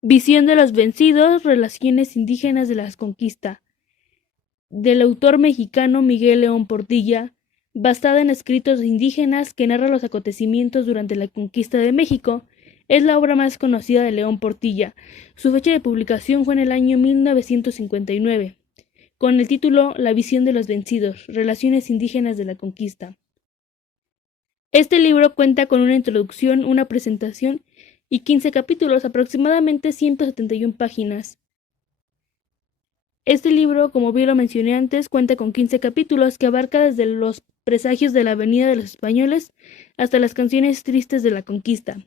Visión de los vencidos, relaciones indígenas de la conquista, del autor mexicano Miguel León Portilla, basada en escritos indígenas que narra los acontecimientos durante la conquista de México. Es la obra más conocida de León Portilla. Su fecha de publicación fue en el año 1959, con el título La visión de los vencidos, relaciones indígenas de la conquista. Este libro cuenta con una introducción, una presentación y 15 capítulos, aproximadamente 171 páginas. Este libro, como bien lo mencioné antes, cuenta con 15 capítulos que abarca desde los presagios de la venida de los españoles hasta las canciones tristes de la conquista.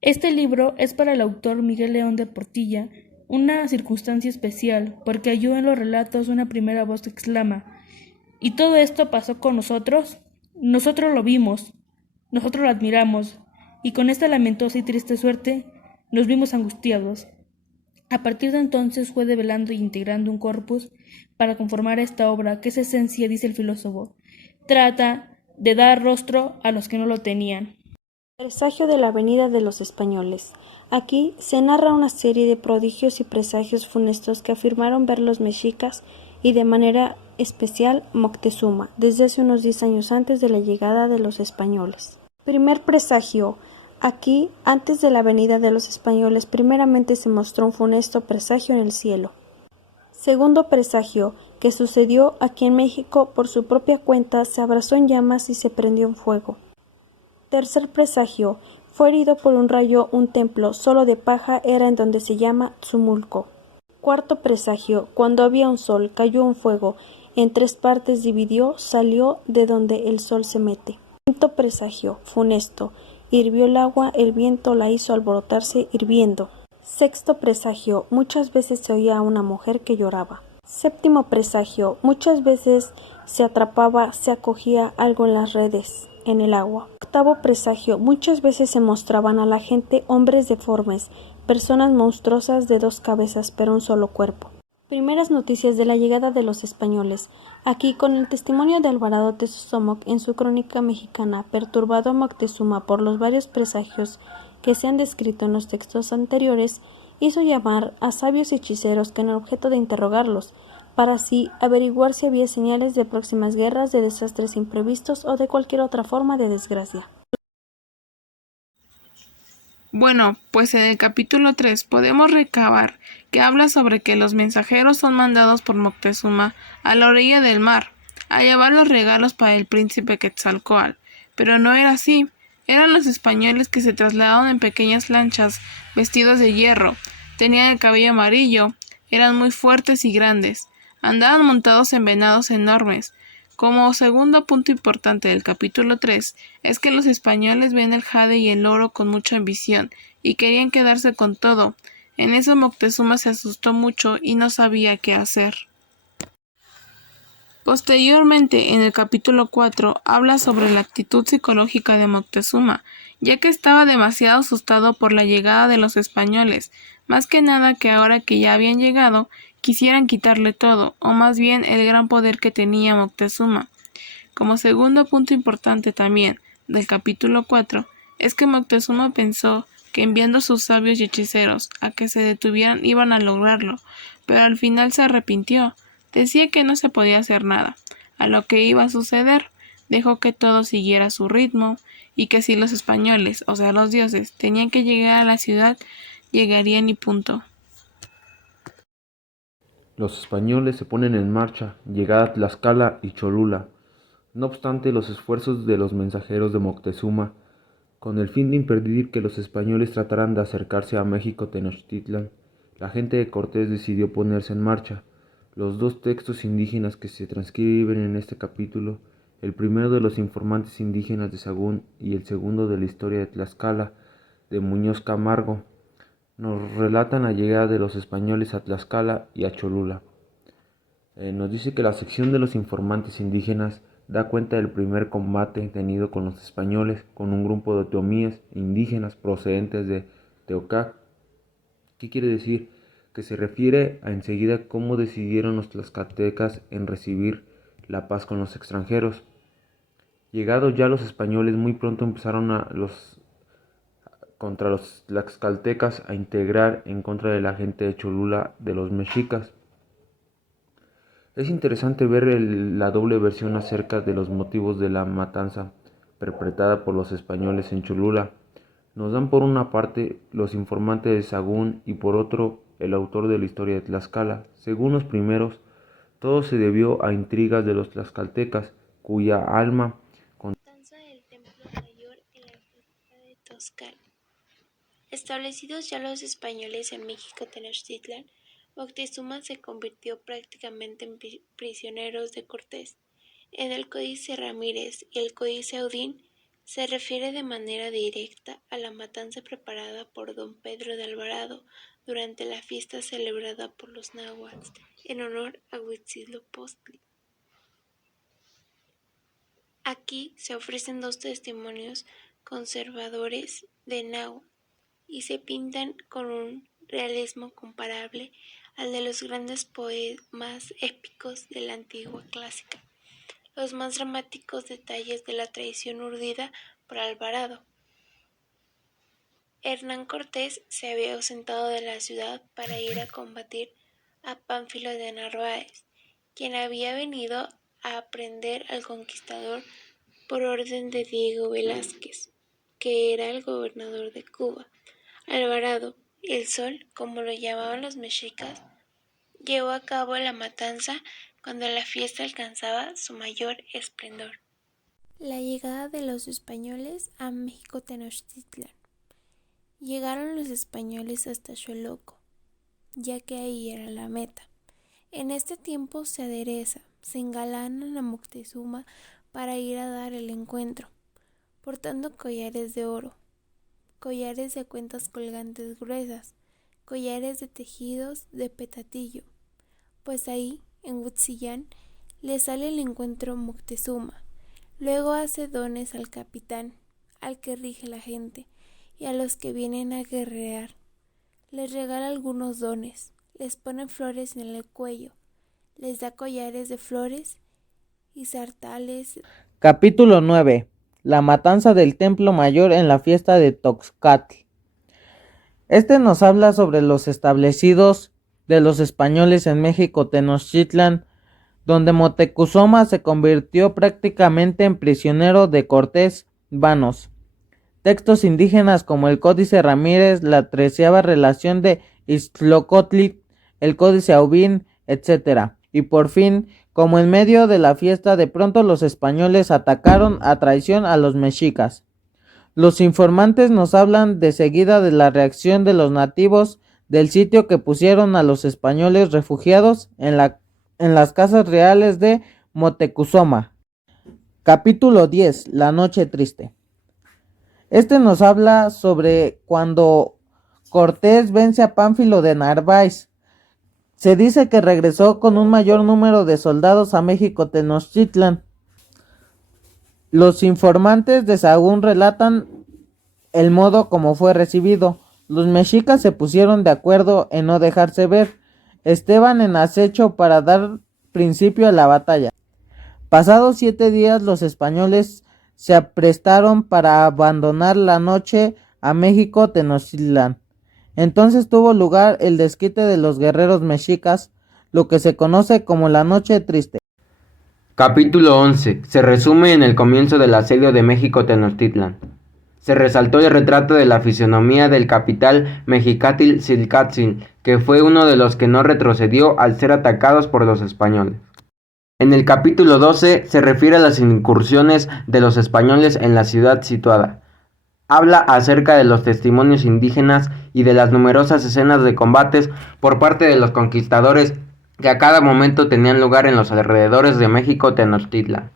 Este libro es para el autor Miguel León de Portilla una circunstancia especial, porque ayuda en los relatos una primera voz que exclama: ¿y todo esto pasó con nosotros? Nosotros lo vimos, nosotros lo admiramos, y con esta lamentosa y triste suerte nos vimos angustiados. A partir de entonces fue develando e integrando un corpus para conformar esta obra, que es esencia, dice el filósofo, trata de dar rostro a los que no lo tenían. Presagio de la venida de los españoles. Aquí se narra una serie de prodigios y presagios funestos que afirmaron ver los mexicas y de manera especial Moctezuma, desde hace unos 10 años antes de la llegada de los españoles. Primer presagio. Aquí, antes de la venida de los españoles, primeramente se mostró un funesto presagio en el cielo. Segundo presagio, que sucedió aquí en México por su propia cuenta, se abrazó en llamas y se prendió en fuego. Tercer presagio, fue herido por un rayo un templo, solo de paja, era en donde se llama Tzumulco. Cuarto presagio, cuando había un sol, cayó un fuego, en 3 partes dividió, salió de donde el sol se mete. Quinto presagio, funesto, hirvió el agua, el viento la hizo alborotarse hirviendo. Sexto presagio, muchas veces se oía a una mujer que lloraba. Séptimo presagio, muchas veces se atrapaba, se acogía algo en las redes, en el agua. Octavo presagio, muchas veces se mostraban a la gente hombres deformes, personas monstruosas de 2 cabezas pero un solo cuerpo. Primeras noticias de la llegada de los españoles. Aquí, con el testimonio de Alvarado de Sosomoc en su crónica mexicana, perturbado Moctezuma por los varios presagios que se han descrito en los textos anteriores, hizo llamar a sabios hechiceros con el objeto de interrogarlos, para así averiguar si había señales de próximas guerras, de desastres imprevistos o de cualquier otra forma de desgracia. Bueno, pues en el capítulo 3 podemos recabar que habla sobre que los mensajeros son mandados por Moctezuma a la orilla del mar, a llevar los regalos para el príncipe Quetzalcóatl, pero no era así. Eran los españoles que se trasladaron en pequeñas lanchas, vestidos de hierro, tenían el cabello amarillo, eran muy fuertes y grandes, andaban montados en venados enormes. Como segundo punto importante del capítulo 3 es que los españoles ven el jade y el oro con mucha ambición y querían quedarse con todo. En eso Moctezuma se asustó mucho y no sabía qué hacer. Posteriormente, en el capítulo 4, habla sobre la actitud psicológica de Moctezuma, ya que estaba demasiado asustado por la llegada de los españoles, más que nada que ahora que ya habían llegado, quisieran quitarle todo, o más bien el gran poder que tenía Moctezuma. Como segundo punto importante también del capítulo 4, es que Moctezuma pensó que enviando a sus sabios y hechiceros a que se detuvieran iban a lograrlo, pero al final se arrepintió. Decía que no se podía hacer nada. A lo que iba a suceder, dejó que todo siguiera a su ritmo, y que si los españoles, o sea los dioses, tenían que llegar a la ciudad, llegarían y punto. Los españoles se ponen en marcha, llegada Tlaxcala y Cholula. No obstante los esfuerzos de los mensajeros de Moctezuma, con el fin de impedir que los españoles trataran de acercarse a México Tenochtitlan, la gente de Cortés decidió ponerse en marcha. Los 2 textos indígenas que se transcriben en este capítulo, el primero de los informantes indígenas de Sagún y el segundo de la historia de Tlaxcala, de Muñoz Camargo, nos relatan la llegada de los españoles a Tlaxcala y a Cholula. Nos dice que la sección de los informantes indígenas da cuenta del primer combate tenido con los españoles, con un grupo de otomíes indígenas procedentes de Teocac. ¿Qué quiere decir? Que se refiere a enseguida cómo decidieron los tlaxcaltecas en recibir la paz con los extranjeros. Llegados ya los españoles, muy pronto empezaron contra los tlaxcaltecas a integrar en contra de la gente de Cholula de los mexicas. Es interesante ver la doble versión acerca de los motivos de la matanza perpetrada por los españoles en Cholula. Nos dan por una parte los informantes de Sahagún y por otro el autor de la historia de Tlaxcala. Según los primeros, todo se debió a intrigas de los tlaxcaltecas, cuya alma Matanza del Templo Mayor en la fiesta de Toscal. Establecidos ya los españoles en México Tenochtitlan, Moctezuma se convirtió prácticamente en prisioneros de Cortés. En el Códice Ramírez y el Códice Audín se refiere de manera directa a la matanza preparada por don Pedro de Alvarado durante la fiesta celebrada por los náhuatl en honor a Huitzilopochtli. Aquí se ofrecen dos testimonios conservadores de náhuatl y se pintan con un realismo comparable al de los grandes poemas épicos de la antigua clásica. Los más dramáticos detalles de la traición urdida por Alvarado. Hernán Cortés se había ausentado de la ciudad para ir a combatir a Pánfilo de Narváez, quien había venido a prender al conquistador por orden de Diego Velázquez, que era el gobernador de Cuba. Alvarado, el Sol, como lo llamaban los mexicas, llevó a cabo la matanza cuando la fiesta alcanzaba su mayor esplendor. La llegada de los españoles a México Tenochtitlan. Llegaron los españoles hasta Xoloco, ya que ahí era la meta. En este tiempo se adereza, se engalanan a Moctezuma para ir a dar el encuentro, portando collares de oro, collares de cuentas colgantes gruesas, collares de tejidos de petatillo, pues ahí, en Huitzillán, le sale el encuentro Moctezuma. Luego hace dones al capitán, al que rige la gente, y a los que vienen a guerrear. Les regala algunos dones, les pone flores en el cuello, les da collares de flores y sartales. Capítulo 9. La matanza del Templo Mayor en la fiesta de Toxcatl. Este nos habla sobre los establecidos de los españoles en México Tenochtitlan, donde Moctezuma se convirtió prácticamente en prisionero de Cortés vanos. Textos indígenas como el Códice Ramírez, la 13ª relación de Ixtlocotli, el Códice Aubín, etc. Y por fin, como en medio de la fiesta, de pronto los españoles atacaron a traición a los mexicas. Los informantes nos hablan de seguida de la reacción de los nativos del sitio que pusieron a los españoles refugiados en las casas reales de Moctezuma. Capítulo 10. La noche triste. Este nos habla sobre cuando Cortés vence a Pánfilo de Narváez. Se dice que regresó con un mayor número de soldados a México Tenochtitlan. Los informantes de Sahagún relatan el modo como fue recibido. Los mexicas se pusieron de acuerdo en no dejarse ver. Estaban en acecho para dar principio a la batalla. Pasados 7 días, los españoles se aprestaron para abandonar la noche a México Tenochtitlan. Entonces tuvo lugar el desquite de los guerreros mexicas, lo que se conoce como la Noche Triste. Capítulo 11. Se resume en el comienzo del asedio de México Tenochtitlan. Se resaltó el retrato de la fisonomía del capital Mexicatl-Cilcatzin, que fue uno de los que no retrocedió al ser atacados por los españoles. En el capítulo 12 se refiere a las incursiones de los españoles en la ciudad situada. Habla acerca de los testimonios indígenas y de las numerosas escenas de combates por parte de los conquistadores que a cada momento tenían lugar en los alrededores de México Tenochtitlan.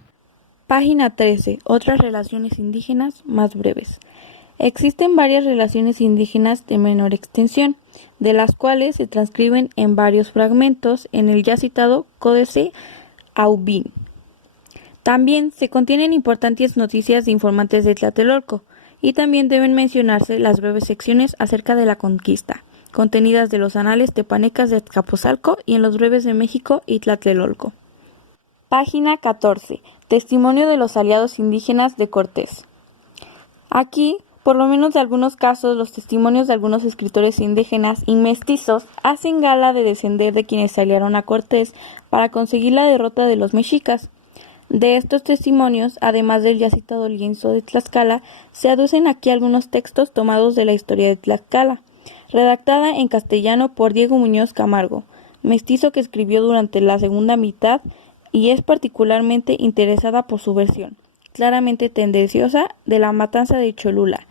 Página 13. Otras relaciones indígenas más breves. Existen varias relaciones indígenas de menor extensión, de las cuales se transcriben en varios fragmentos en el ya citado Códice Aubín. También se contienen importantes noticias de informantes de Tlatelolco, y también deben mencionarse las breves secciones acerca de la conquista, contenidas de los anales tepanecas de Azcapotzalco y en los breves de México y Tlatelolco. Página 14. Testimonio de los aliados indígenas de Cortés. Aquí Por lo menos en algunos casos, los testimonios de algunos escritores indígenas y mestizos hacen gala de descender de quienes aliaron a Cortés para conseguir la derrota de los mexicas. De estos testimonios, además del ya citado lienzo de Tlaxcala, se aducen aquí algunos textos tomados de la historia de Tlaxcala, redactada en castellano por Diego Muñoz Camargo, mestizo que escribió durante la segunda mitad y es particularmente interesada por su versión, claramente tendenciosa, de la matanza de Cholula,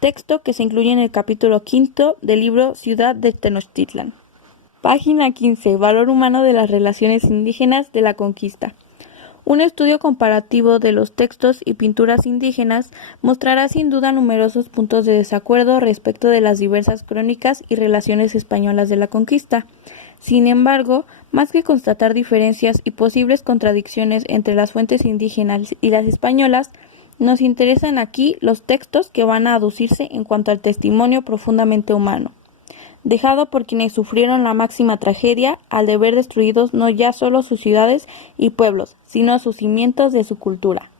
texto que se incluye en el capítulo 5 del libro Ciudad de Tenochtitlan. Página 15. Valor humano de las relaciones indígenas de la conquista. Un estudio comparativo de los textos y pinturas indígenas mostrará sin duda numerosos puntos de desacuerdo respecto de las diversas crónicas y relaciones españolas de la conquista. Sin embargo, más que constatar diferencias y posibles contradicciones entre las fuentes indígenas y las españolas, nos interesan aquí los textos que van a aducirse en cuanto al testimonio profundamente humano, dejado por quienes sufrieron la máxima tragedia al de ver destruidos no ya solo sus ciudades y pueblos, sino sus cimientos de su cultura.